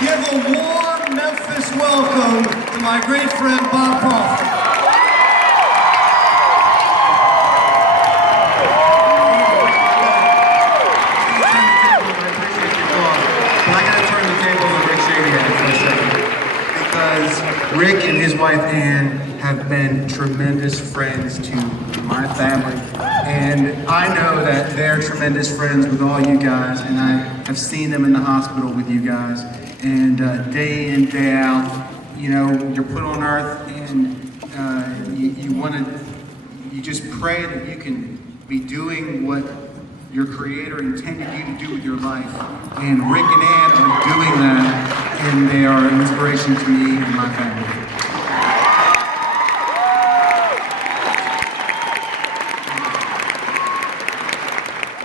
Give a warm Memphis welcome to my great friend Bob Crawford. Rick and his wife Ann have been tremendous friends to my family, and I know that they're tremendous friends with all you guys, and I have seen them in the hospital with you guys, and day in, day out, you know, you're put on earth, and you just pray that you can be doing what your Creator intended you to do with your life, and Rick and Ann are doing that, and they are an inspiration to me and my family.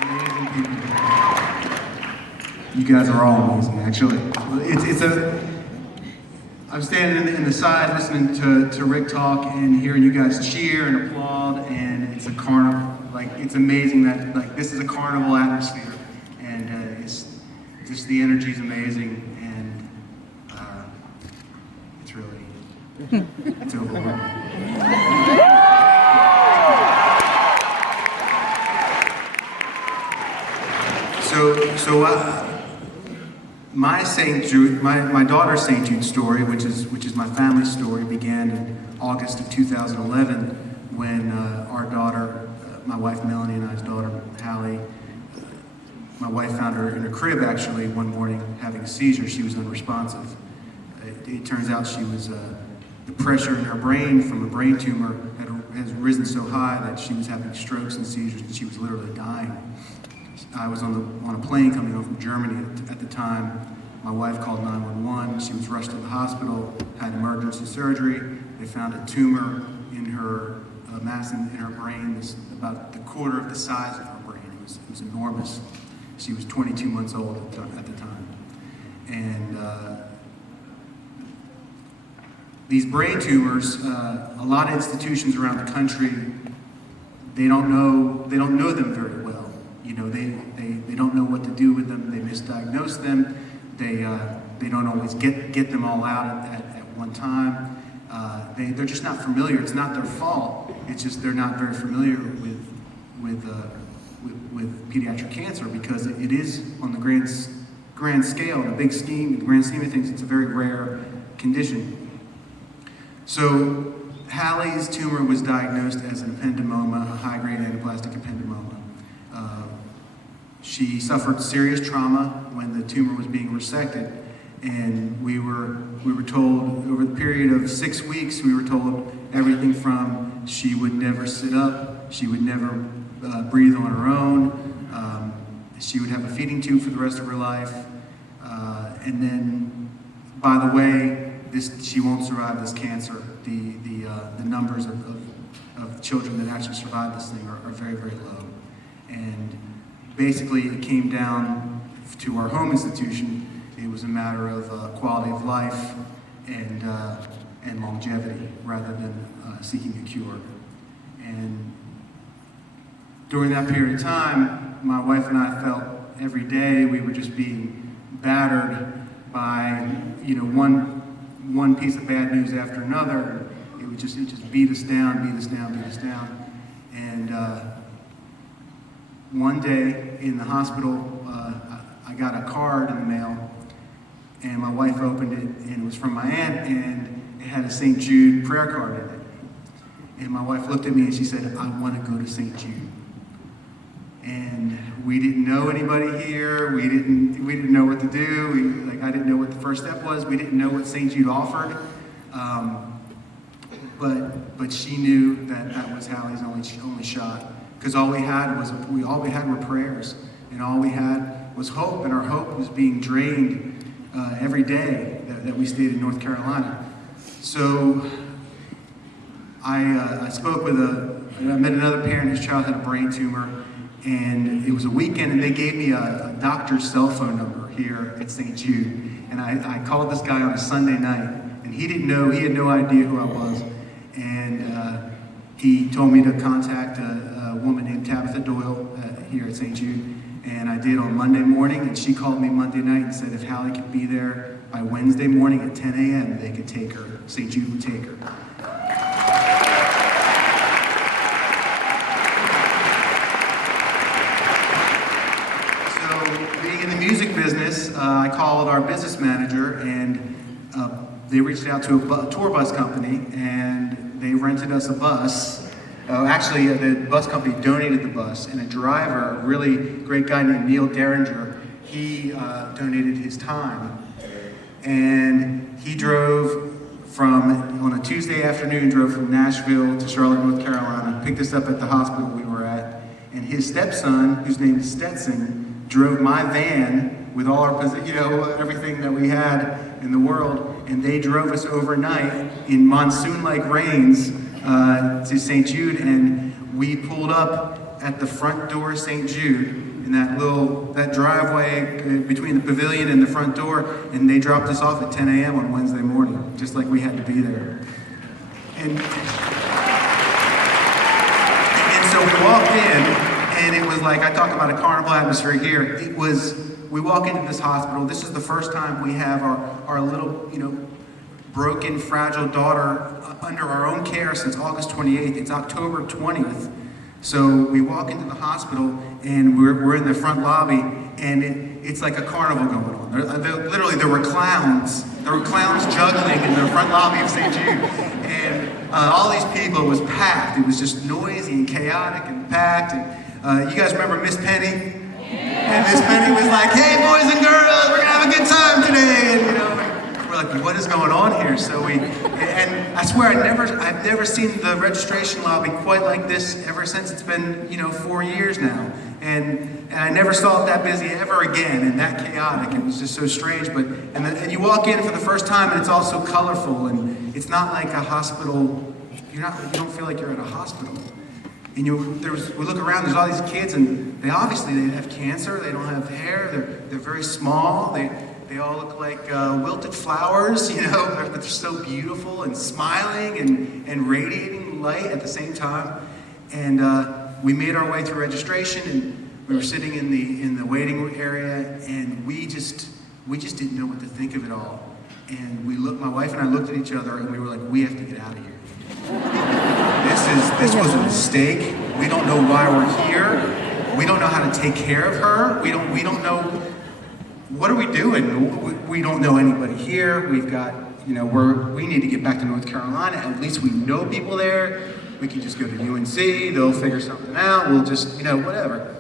Amazing people. You guys are all amazing, actually. I'm standing in the side listening to Rick talk and hearing you guys cheer and applaud, and it's a carnival. Like, it's amazing that, like, this is a carnival atmosphere, and it's just, the energy is amazing, and it's really, it's overwhelming. My St. Jude, my daughter's St. Jude story, which is my family's story, began in August of 2011 when our daughter, my wife Melanie and I's daughter Hallie, my wife found her in her crib actually one morning having a seizure. She was unresponsive. It turns out she was the pressure in her brain from a brain tumor has risen so high that she was having strokes and seizures, and she was literally dying. I was on a plane coming home from Germany at the time. My wife called 911. She was rushed to the hospital, had emergency surgery. They found a tumor in her mass in her brain. It was about the quarter of the size of her brain. It was enormous. She was 22 months old at the time. And these brain tumors, a lot of institutions around the country, they don't know them very well. You know, they don't know what to do with them. They misdiagnose them. They don't always get them all out at one time. They're just not familiar. It's not their fault. It's just they're not very familiar with pediatric cancer, because it is on the grand scale, the big scheme, the grand scheme of things. It's a very rare condition. So Hallie's tumor was diagnosed as an ependymoma, a high-grade anaplastic ependymoma. She suffered serious trauma when the tumor was being resected, and we were told over the period of 6 weeks, we were told everything from she would never sit up, she would never breathe on her own, she would have a feeding tube for the rest of her life, and then, by the way, she won't survive this cancer. The numbers of children that actually survive this thing are very, very low. And basically, it came down to our home institution. It was a matter of quality of life and longevity rather than seeking a cure. And during that period of time, my wife and I felt every day we were just being battered by, you know, one piece of bad news after another. It just beat us down. And one day in the hospital, I got a card in the mail, and my wife opened it, and it was from my aunt, and it had a St. Jude prayer card in it. And my wife looked at me and she said, "I want to go to St. Jude." And we didn't know anybody here. We didn't know what to do. I didn't know what the first step was. We didn't know what St. Jude offered. But she knew that was Hallie's only shot. Because all we had were prayers, and all we had was hope, and our hope was being drained every day that we stayed in North Carolina. So I spoke with I met another parent whose child had a brain tumor, and it was a weekend, and they gave me a doctor's cell phone number here at St. Jude, and I called this guy on a Sunday night, and he had no idea who I was, and he told me to contact a woman named Tabitha Doyle here at St. Jude, And I did on Monday morning, and she called me Monday night and said if Hallie could be there by Wednesday morning at 10 a.m., they could take her. St. Jude would take her. So, being in the music business, I called our business manager, and they reached out to a tour bus company, and they rented us a bus. Actually, the bus company donated the bus, and a driver, a really great guy named Neil Derringer, he donated his time. And he drove on a Tuesday afternoon, drove from Nashville to Charlotte, North Carolina, picked us up at the hospital we were at, and his stepson, whose name is Stetson, drove my van with all our, everything that we had in the world, and they drove us overnight in monsoon-like rains to St. Jude, and we pulled up at the front door of St. Jude in that driveway between the pavilion and the front door, and they dropped us off at 10 a.m. on Wednesday morning, just like we had to be there. And so we walked in, and it was like, I talk about a carnival atmosphere here. We walk into this hospital. This is the first time we have our little, broken, fragile daughter under our own care since August 28th. It's October 20th. So we walk into the hospital, and we're in the front lobby, and it's like a carnival going on. Literally, there were clowns. There were clowns juggling in the front lobby of St. Jude. And all these people, it was packed. It was just noisy and chaotic and packed. And you guys remember Miss Penny? And Miss Penny was like, "Hey, boys and girls, we're gonna have a good time today." And we're like, "What is going on here?" So and I swear I've never seen the registration lobby quite like this ever since it's been 4 years now. And I never saw it that busy ever again and that chaotic. It was just so strange. And you walk in for the first time, and it's all so colorful, and it's not like a hospital. You don't feel like you're at a hospital. And we look around, there's all these kids, and they have cancer, they don't have hair, they're very small, they all look like wilted flowers, but they're so beautiful and smiling and radiating light at the same time. And we made our way through registration, and we were sitting in the waiting area, and we just didn't know what to think of it all. And my wife and I looked at each other, and we were like, we have to get out of here. This was a mistake. We don't know why we're here. We don't know how to take care of her. We don't know, what are we doing? We don't know anybody here. We've got, we need to get back to North Carolina. At least we know people there. We can just go to UNC. They'll figure something out. We'll just, whatever.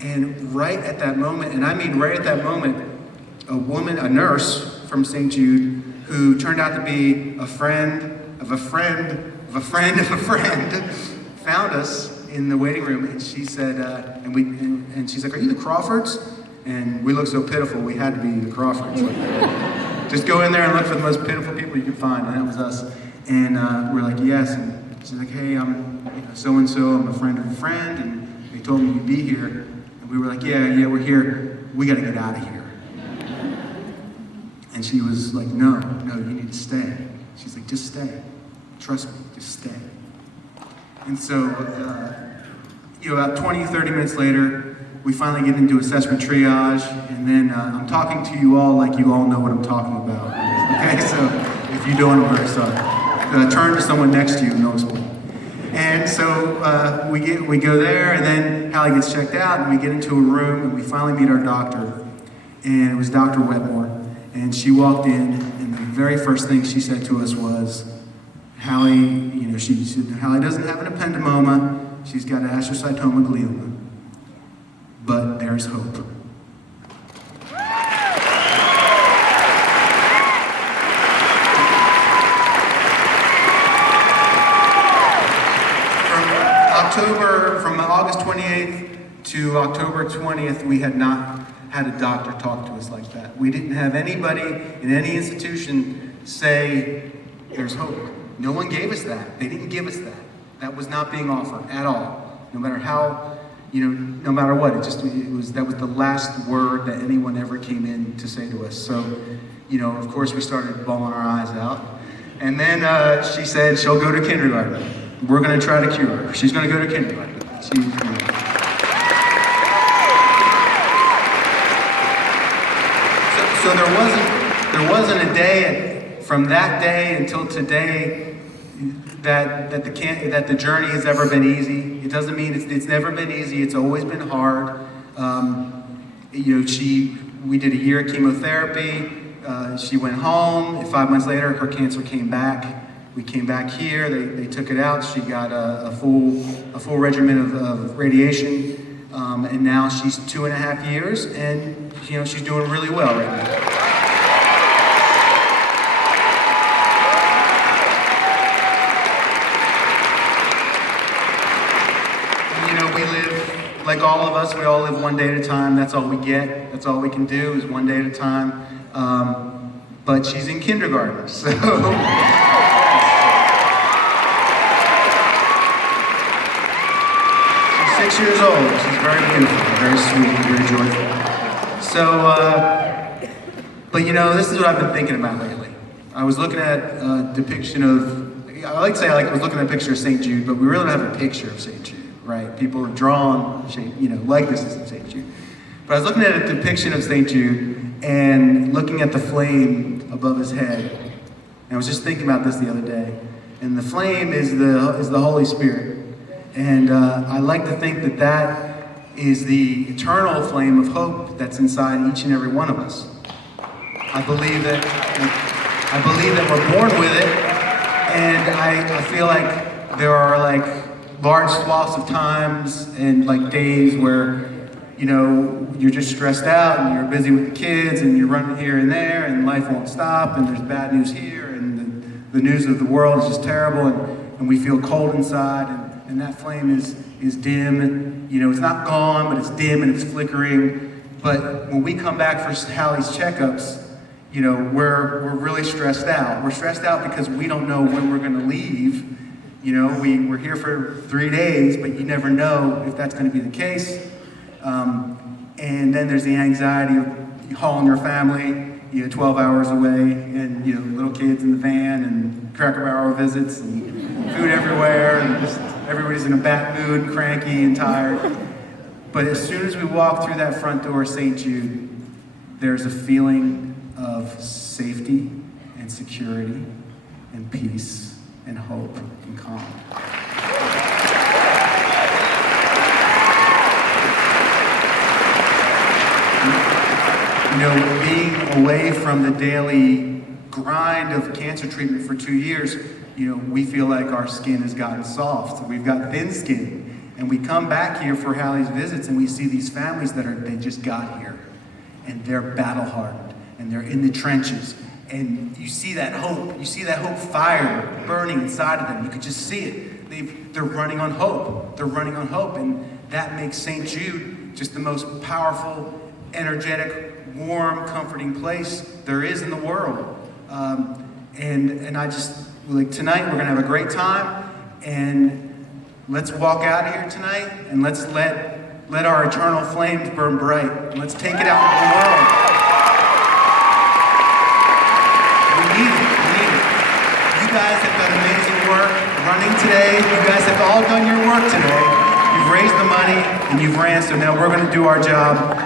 And right at that moment, and I mean right at that moment, a nurse from St. Jude, who turned out to be a friend of a friend of a friend of a friend, found us in the waiting room, and she said, and she's like, "Are you the Crawfords?" And we looked so pitiful, we had to be the Crawfords. Just go in there and look for the most pitiful people you could find, and that was us. And we're like, "Yes." And she's like, "Hey, I'm so-and-so, I'm a friend of a friend, and they told me you'd be here." And we were like, yeah, we're here. We gotta get out of here. And she was like, no, you need to stay. She's like, "Just stay. Trust me, just stay." And so, about 20, 30 minutes later, we finally get into assessment triage, and then I'm talking to you all like you all know what I'm talking about. Okay, so if you don't, I'm very sorry. Turn to someone next to you and they'll explain. And so we go there, and then Hallie gets checked out, and we get into a room, and we finally meet our doctor, and it was Dr. Wetmore. And she walked in, and the very first thing she said to us was, "Hallie, she said, Hallie doesn't have an ependymoma. She's got an astrocytoma glioma. But there's hope." From August 28th to October 20th, we had not had a doctor talk to us like that. We didn't have anybody in any institution say, "There's hope." No one gave us that. They didn't give us that. That was not being offered at all. No matter how, no matter what, that was the last word that anyone ever came in to say to us. So, of course we started bawling our eyes out. And then she said she'll go to kindergarten. We're gonna try to cure her. She's gonna go to kindergarten. So there wasn't a day from that day until today that the journey has ever been easy. It doesn't mean it's never been easy. It's always been hard. We did a year of chemotherapy. She went home. 5 months later, her cancer came back. We came back here. They took it out. She got a full regimen of radiation, and now she's 2.5 years, and she's doing really well right now. We live, like all of us, we all live one day at a time. That's all we get. That's all we can do is one day at a time. But she's in kindergarten, so. She's 6 years old. She's very beautiful, very sweet, very joyful. So, but this is what I've been thinking about lately. I was looking at a depiction of, I like to say I was looking at a picture of St. Jude, but we really don't have a picture of St. Jude. Right? People have drawn, likenesses of St. Jude. But I was looking at a depiction of St. Jude and looking at the flame above his head. And I was just thinking about this the other day. And the flame is the Holy Spirit. And I like to think that is the eternal flame of hope that's inside each and every one of us. I believe that we're born with it. And I feel like there are large swaths of times and days where you're just stressed out and you're busy with the kids and you're running here and there and life won't stop and there's bad news here and the news of the world is just terrible and we feel cold inside and that flame is dim and it's not gone, but it's dim and it's flickering. But when we come back for Hallie's checkups, we're really stressed out. We're stressed out because we don't know when we're going to leave. We're here for 3 days, but you never know if that's going to be the case. And then there's the anxiety of hauling your family, 12 hours away, and little kids in the van, and Cracker Barrel visits, and food everywhere, and just everybody's in a bad mood, cranky and tired. But as soon as we walk through that front door of St. Jude, there's a feeling of safety and security and peace and hope and calm. Being away from the daily grind of cancer treatment for 2 years, we feel like our skin has gotten soft. We've got thin skin. And we come back here for Hallie's visits and we see these families they just got here. And they're battle-hardened. And they're in the trenches. And you see that hope. You see that hope fire burning inside of them. You could just see it. They're running on hope. They're running on hope. And that makes St. Jude just the most powerful, energetic, warm, comforting place there is in the world. And I just, tonight we're going to have a great time. And let's walk out of here tonight and let's let our eternal flames burn bright. And let's take it out into the world. We need it. You guys have done amazing work running today. You guys have all done your work today. You've raised the money and you've ran, so now we're going to do our job.